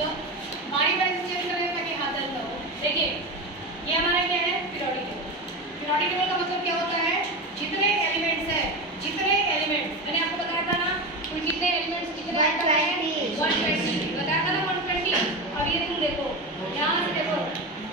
तो बारी बारी से चेंज करेंगे ताकि हाथ दर्द ना हो। देखिए ये हमारा क्या है, पीरियोडिक टेबल। पीरियोडिक टेबल का मतलब क्या होता है, जितने एलिमेंट्स है, जितने एलिमेंट्स मैंने आपको बताया था ना, कुल कितने एलिमेंट्स कितने आइटम है, 120 बताया था ना 120। अब ये तुम देखो यहाँ से देखो,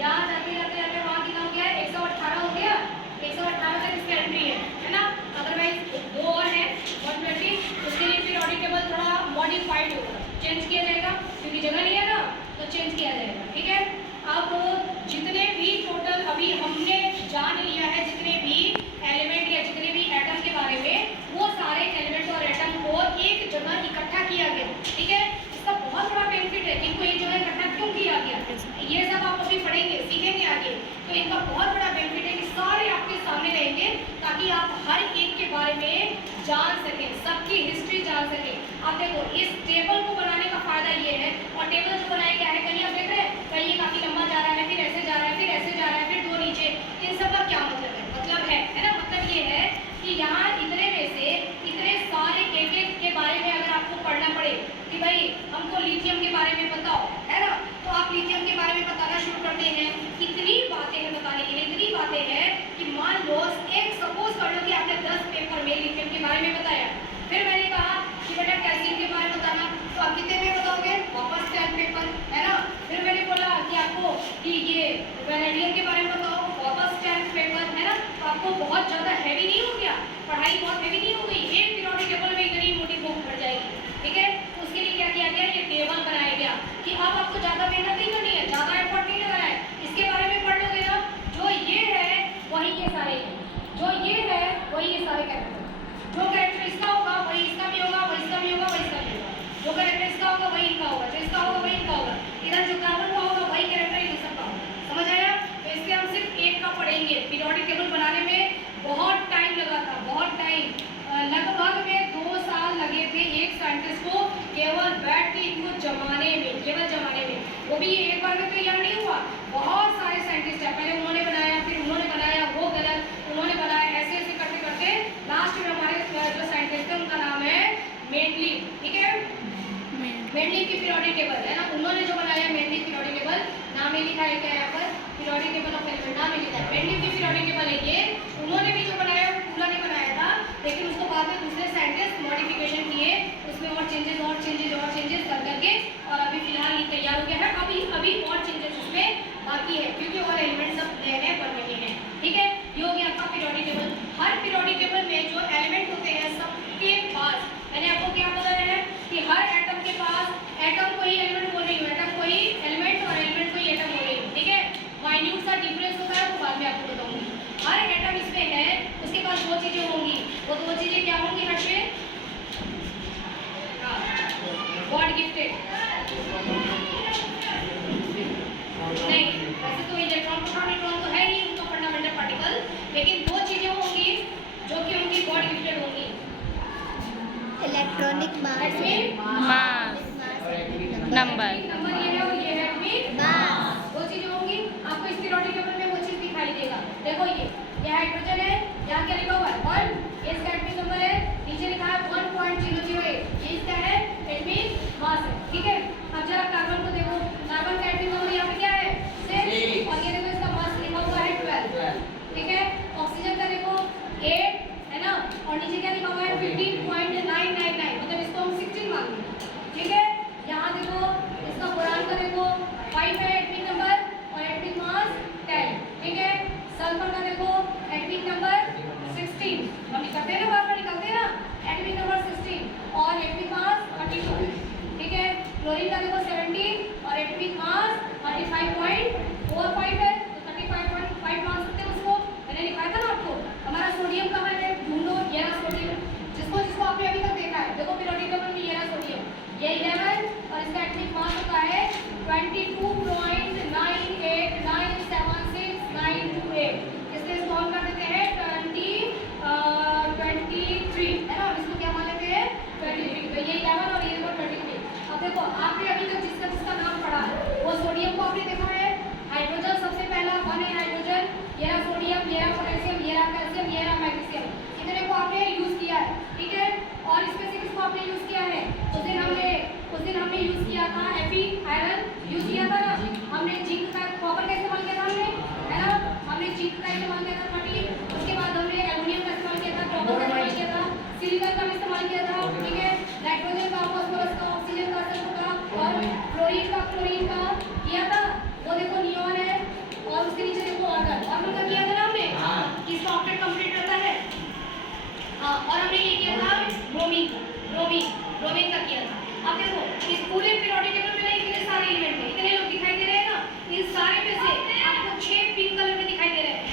यहाँ जाते जाते जाते वहाँ कितना हो गया, 118 हो गया। 118 तक इसकी एंट्री है ना। अदरवाइज दो और है 120, उसके लिए पीरियोडिक टेबल थोड़ा मॉडिफाइड होगा, चेंज किया जाएगा, क्योंकि जगह नहीं है ना तो चेंज किया जाएगा। ठीक है, अब जितने भी टोटल अभी हमने जान लिया है, जितने भी एलिमेंट या जितने भी एटम के बारे में, वो सारे एलिमेंट और एटम को एक जगह इकट्ठा किया गया। ठीक है, इसका बहुत बड़ा बेनिफिट है कि इनको एक जगह इकट्ठा क्यों किया गया, ये सब आप अभी पढ़ेंगे सीखेंगे आगे। तो इनका बहुत बड़ा बेनिफिट है कि सारे आपके सामने रहेंगे ताकि आप हर एक के बारे में जान सकें, सबकी हिस्ट्री जान सकें। आप देखो इस टेबल को बनाने का फायदा ये है, और टेबल जो बनाया गया है, कहीं आप देख रहे हैं कहीं ये काफी लंबा जा रहा है, फिर ऐसे जा रहा है, फिर ऐसे जा रहा है, फिर दो नीचे, इन सब का क्या मतलब है, मतलब है ना, मतलब ये है कि यहाँ इतने में से इतने सारे एक के बारे में अगर आपको पढ़ना पड़े कि भाई हमको लिथियम के बारे में बताओ, है ना, तो आप लिथियम के बारे में बताना शुरू करते हैं। इतनी बातें हैं बताने के लिए, इतनी बातें हैं कि मान लो एक सपोज कर लो कि आपने 10 पेपर में लिथियम के बारे में बताया, फिर मैंने कहा कि बेटा कैल्शियम के बारे में बताना, तो आप कितने में बताओगे, वापस 10 पेपर, है ना। फिर मैंने बोला कि आपको कि ये वेनेडियम के बारे में बताओ, वापस 10 पेपर, है ना। तो आपको बहुत ज़्यादा हैवी नहीं हो गया, पढ़ाई बहुत हैवी नहीं हो गई, एक पीरियोडिक टेबल में इतनी मोटी बुक पड़ जाएगी। ठीक है, तो उसके लिए क्या किया गया, ये टेबल बनाया गया कि अब आपको ज़्यादा मेहनत नहीं करनी है, ज़्यादा एफर्ट नहीं लगाना है, इसके बारे में पढ़ लोगे ना, जो ये है वही ये सारे, जो ये है वही ये सारे कैरेक्टर, जो कैरेक्टर इसका होगा वही इसका भी होगा, वही इसका भी होगा, वही इसका भी होगा, जो कैरेक्टर इसका होगा वही इनका होगा, जो इसका होगा वही इनका होगा, इधर जो कार्बन का होगा वही कैरेक्टर इन सबका होगा। समझ आया। तो इसलिए हम सिर्फ एक का पढ़ेंगे। पीरियोडिक टेबल बनाने में बहुत टाइम लगा था, बहुत टाइम, लगभग में 2 साल लगे थे एक साइंटिस्ट को केवल बैठ के इनको जमाने में, केवल जमाने में। वो भी एक बार में तैयार नहीं हुआ, बहुत सारे साइंटिस्ट है, पहले उन्होंने बनाया, फिर उन्होंने बनाया, वो गलत, उन्होंने बनाया, ऐसे ऐसे करते करते लास्ट में हमारे जो साइंटिस्ट है उनका नाम है मेंडलीव। ठीक है, मेंडलीव की पीरियोडिक टेबल है ना, उन्होंने जो बनाया मेंडलीव पीरियोडिक टेबल, नाम ही लिखा है क्या यहाँ पर, पीरियोडिक टेबल ऑफ एलिमेंट, नाम ही लिखा है मेंडलीव की पीरियोडिक टेबल है ये। उन्होंने भी जो बनाया वो पूरा नहीं बनाया था, लेकिन उसको बाद में दूसरे साइंटिस्ट मॉडिफिकेशन किए, उसमें और चेंजेस और चेंजेस और चेंजेस कर करके, और अभी फिलहाल ये तैयार हो गया है। अभी और चेंजेस उसमें बाकी है, क्योंकि और एलिमेंट सब नए नए बन रहे हैं। ठीक है, ये हो गया आपका पीरियोडिक टेबल। हर पीरियोडिक टेबल में जो एलिमेंट होते हैं सबके पास, मैंने आपको क्या बताया है कि हर एटम के पास, एटम को ही एलिमेंट बोल रही हूँ, एटम को ही एलिमेंट और एलिमेंट को ही एटम बोल रही हूँ। ठीक है, माइन्यूट सा डिफरेंस होता है, वो बाद में आपको बताऊंगी। हर एटम इसमें है, उसके पास दो चीजें होंगी, वो दो चीजें क्या होंगी हर्षे, गॉड गिफ्टेड नहीं, वैसे तो इलेक्ट्रॉन प्रोटॉन न्यूट्रॉन तो है ही उनका फंडामेंटल पार्टिकल, लेकिन दो चीजें होंगी जो कि उनकी गॉड गिफ्टेड होंगी, इलेक्ट्रॉनिक मास नंबर ये है और ये है एटॉमिक मास, दो चीजें होंगी। आपको इस पीरियोडिक टेबल में वो चीज दिखाई देगा। देखो ये हाइड्रोजन है, यहाँ क्या लिखा हुआ है 1, ये इसका एटॉमिक नंबर है, नीचे लिखा है 1.008, ये इसका है एटॉमिक मास है। ठीक है, अब जरा कार्बन को देखो, कार्बन का एटॉमिक नंबर यहाँ पे क्या है 6, और ये देखो इसका मास लिखा हुआ है 12। ठीक है, ऑक्सीजन का देखो 8 है ना, और नीचे क्या लिखा हुआ है 15.999, मतलब इसको हम 16 मांगेंगे। ठीक है, यहाँ देखो इसका बोरान का देखो 5 है एटॉमिक नंबर और एटॉमिक मास 10। ठीक है, सल्फर का देखो एटॉमिक नंबर 16, हम निकालते हैं ना, बार-बार निकालते हैं ना, एटॉमिक नंबर 16 और एटॉमिक मास 32। ठीक है, क्लोरीन का देखो 17 और एटॉमिक मास 35.45 है, तो 35.5 मान सकते हैं उसको, मैंने लिखाया था ना आपको। हमारा सोडियम कहाँ है, ढूंढो, ये रहा सोडियम, जिसको आपने अभी तक देखा है, देखो पीरियोडिक टेबल में ये रहा सोडियम, ये 11 और इसका एटॉमिक मास होता है 22.98976928, इसलिए इसको हम कर देते हैं 23, है ना, इसको क्या मान लेते हैं 23, तो ये 11 और ये 23। अब देखो आपने अभी तक जिसका नाम पढ़ा, वो सोडियम को आपने देखा है, हाइड्रोजन सबसे पहले और हमने ये किया था ब्रोमीन का किया था। अब देखो इस पूरे पीरियोडिक टेबल में इतने सारे एलिमेंट हैं, इतने लोग दिखाई दे रहे हैं ना, इन सारे में से आपको 6 पिंक कलर में दिखाई दे रहे हैं।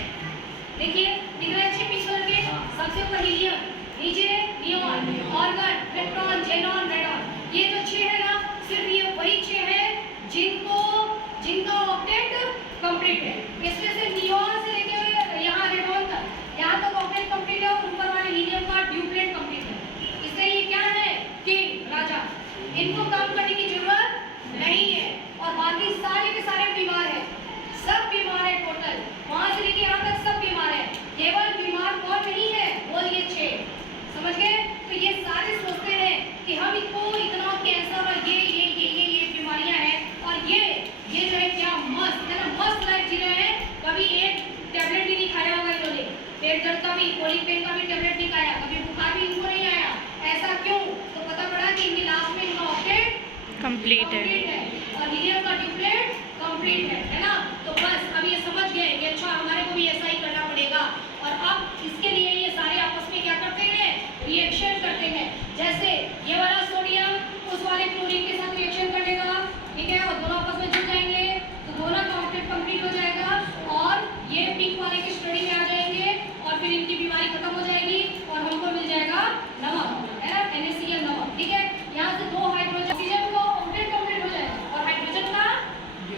देखिए दिख रहा है 6 पिंक कलर में, सबसे ऊपर हीलियम, नीचे neon, argon, krypton, xenon, radon. ये जो 6 है ना, सिर्फ ये वही 6 है जिनका ऑक्टेट कंप्लीट है। इसमें से नियॉन से लेके यहाँ रेडॉन तक, यहाँ तक ऑक्टेट कंप्लीट है और ऊपर वाले हीलियम का ड्यूप्लेट कंप्लीट है। इसलिए ये क्या है, किंग, राजा, इनको काम करने की जरूरत नहीं है। और बाकी सारे के सारे बीमार है, सब बीमार है टोटल, वहां से लेके यहाँ तक सब बीमार है। केवल बीमार कौन नहीं है, वो ये 6, समझ गए। तो ये सारे सोचते हैं कि हम इनको इतना कैंसर और ये बीमारियां हैं, और ये जो है क्या मस्त है ना, मस्त लाइफ जी रहे हैं। कभी एक टैबलेट भी नहीं खाया होगा इन्होंने, पेट दर्द का भी, कोलिक पेन का भी टैबलेट नहीं खाया, कभी बुखार भी इनको नहीं आया। ऐसा क्यों? तो पता पड़ा कि इनकी लास्ट में इनका ऑक्टेट कंप्लीट है और हीलियम का ड्यूप्लेट कंप्लीट है ना। तो बस अब ये समझ गए कि अच्छा हमारे को भी ऐसा ही करना पड़ेगा। और अब इसके लिए ये सारे आपस में क्या करते हैं, रिएक्शन करते हैं। जैसे ये वाला सोडियम उस वाले क्लोरीन के साथ रिएक्शन कर लेगा, ठीक है, और दोनों आपस में जुड़ जाएंगे तो दोनों का ऑक्टेट कंप्लीट हो जाएगा और ये पिंक वाले की स्टडी में आ जाएंगे और फिर इनकी बीमारी खत्म हो जाएगी और हमको मिल जाएगा नमक, है ना, NaCl नमक, ठीक है। यहाँ से 2 हाइड्रोजन, ऑक्सीजन को ऑक्टेट कंप्लीट हो जाएगा और हाइड्रोजन का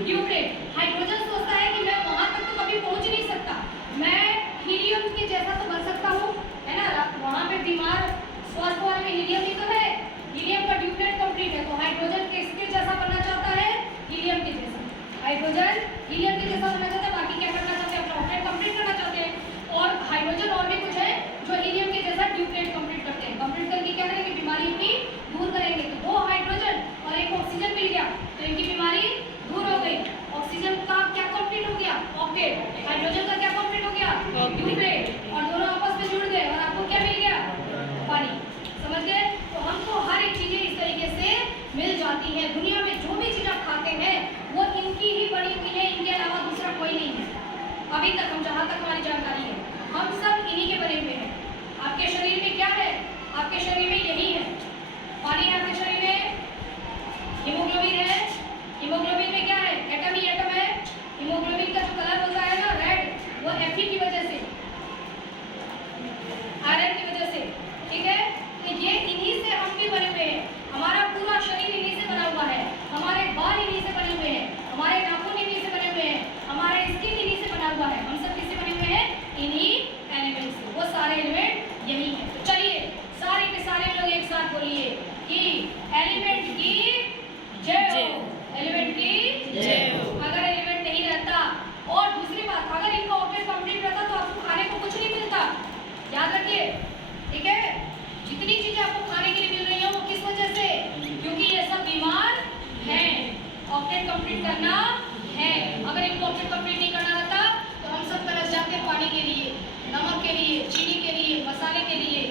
ड्यूप्लेट। हाइड्रोजन सोचता है कि मैं वहां तक तो कभी पहुंच नहीं सकता, मैं हीलियम के जैसा तो बन सकता हूँ, है ना। वहां पे बीमार स्वस्थ वाले में हीलियम ही तो है, हीलियम का ड्यूप्लेट कंप्लीट है, तो हाइड्रोजन किसके जैसा बनना चाहता है, हीलियम के जैसा। हाइड्रोजन हीलियम के जैसा बनना चाहता है, बाकी क्या करना चाहते हैं, अपना ऑक्टेट कंप्लीट करना चाहते हैं। और हाइड्रोजन और भी कुछ है जो हीलियम के जैसा ड्यूप्लेट कंप्लीट करते हैं। कंप्लीट करके क्या करेंगे, बीमारी अपनी दूर करेंगे। तो 2 हाइड्रोजन और 1 ऑक्सीजन मिल गया तो इनकी बीमारी दूर हो गई। ऑक्सीजन का क्या कंप्लीट हो गया, ऑक्टेट, हाइड्रोजन का क्या कंप्लीट हो गया, ड्यूप्लेट, और दोनों आपस में जुड़ गए और आपको क्या मिल गया, पानी, समझ गए। तो हमको हर एक चीजें इस तरीके से मिल जाती है। दुनिया में जो भी चीज आप खाते हैं वो इनकी ही बनी हुई है, इनके अलावा दूसरा कोई नहीं है। अभी तक हम जहाँ तक हमारी जानकारी है हम सब इन्हीं के बने हुए हैं। आपके शरीर में क्या है, आपके शरीर में यही है, पानी है आपके शरीर में, हीमोग्लोबिन है, हीमोग्लोबिन में क्या है, एटम ही एटम है। हीमोग्लोबिन का जो कलर होता है ना रेड, वो Fe की वजह से, आयरन की वजह से, ठीक है। तो ये इन्हीं से हम भी बने हुए हैं, हमारा पूरा शरीर इन्हीं से बना हुआ है, हमारे बाल इन्हीं से बने हुए हैं, हमारे नाखून इन्हीं से बने हुए हैं, हमारा स्किन इन्हीं से बना हुआ है। हम सब किससे बने हुए हैं, इन्हीं एलिमेंट से, वो सारे एलिमेंट यही है। तो चलिए सारे के सारे लोग एक साथ बोलिए कि एलिमेंट की जय हो, एलिमेंट की जय हो। अगर एलिमेंट नहीं रहता, और दूसरी बात, अगर इनका ऑक्टेट कंप्लीट रहता तो आपको खाने को कुछ नहीं मिलता, याद रखिए, ठीक है। जितनी चीजें आपको खाने के लिए मिल रही हैं वो किस वजह से, क्योंकि ये सब बीमार हैं, ऑक्टेट कंप्लीट करना है। अगर इनको ऑक्टेट कंप्लीट नहीं करना रहता तो हम सब तरस जाते पानी के लिए, नमक के लिए, चीनी के लिए, मसाले के लिए,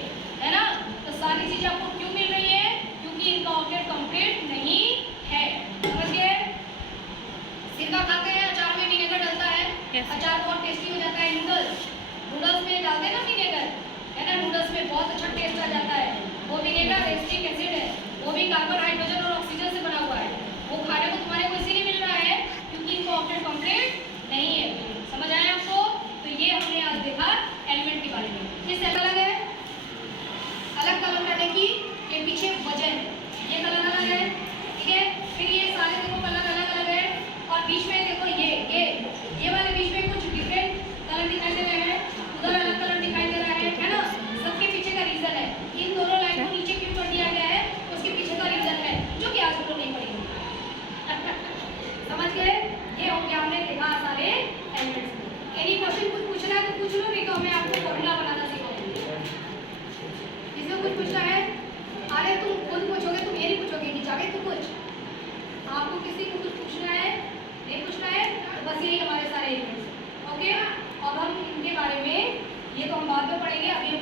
है ना। तो सारी चीजें आपको क्यों मिल रही है, क्योंकि इनका ऑक्टेट कंप्लीट नहीं है, समझ गए। सिरका खाते हैं, अचार में विनेगर डलता है, अचार बहुत टेस्टी हो जाता है। नूडल्स में डालते हैं ना विनेगर, है ना, नूडल्स में बहुत अच्छा टेस्ट आ जाता है। वो विनेगर एसिटिक एसिड है, वो भी कार्बन, हाइड्रोजन और ऑक्सीजन से बना हुआ है। वो खाने को तुम्हारे को इसीलिए मिल रहा है क्योंकि इनको ऑक्टेट कंप्लीट नहीं है। समझ आया आपको। तो ये हमने आज देखा एलिमेंट के बारे में। इससे अलग है, अलग कलर करने की ये पीछे वजह है, ये कलर अलग है, ठीक है। फिर ये सारे देखो कलर अलग अलग है, और बीच में देखो ये वाले बीच में कुछ डिफरेंट कलर दिखाई दे रहे हैं, उधर अलग कलर दिखाई दे रहा है ना। सबके पीछे का रीजन है, इन दोनों लाइन को नीचे क्यों कर दिया गया है, उसके पीछे का रीजन है, जो कि आज हम लोग नहीं पढ़ेंगे। समझ गए। ये हो गया हमने देखा सारे एलिमेंट्स। एनी क्वेश्चन कुछ पूछना है तो पूछ लो, नहीं तो मैं आपको फॉर्मूला बनाना सिखाऊंगी। किसी को कुछ पूछना है, अरे तुम खुद पूछोगे, तुम ये नहीं पूछोगे कि जाके तू पूछ, आपको किसी को कुछ पूछना है, नहीं पूछना है, तो बस यही हमारे सारे एलिमेंट्स, ओके। अब हम इनके बारे में, ये तो हम बाद में पढ़ेंगे, अभी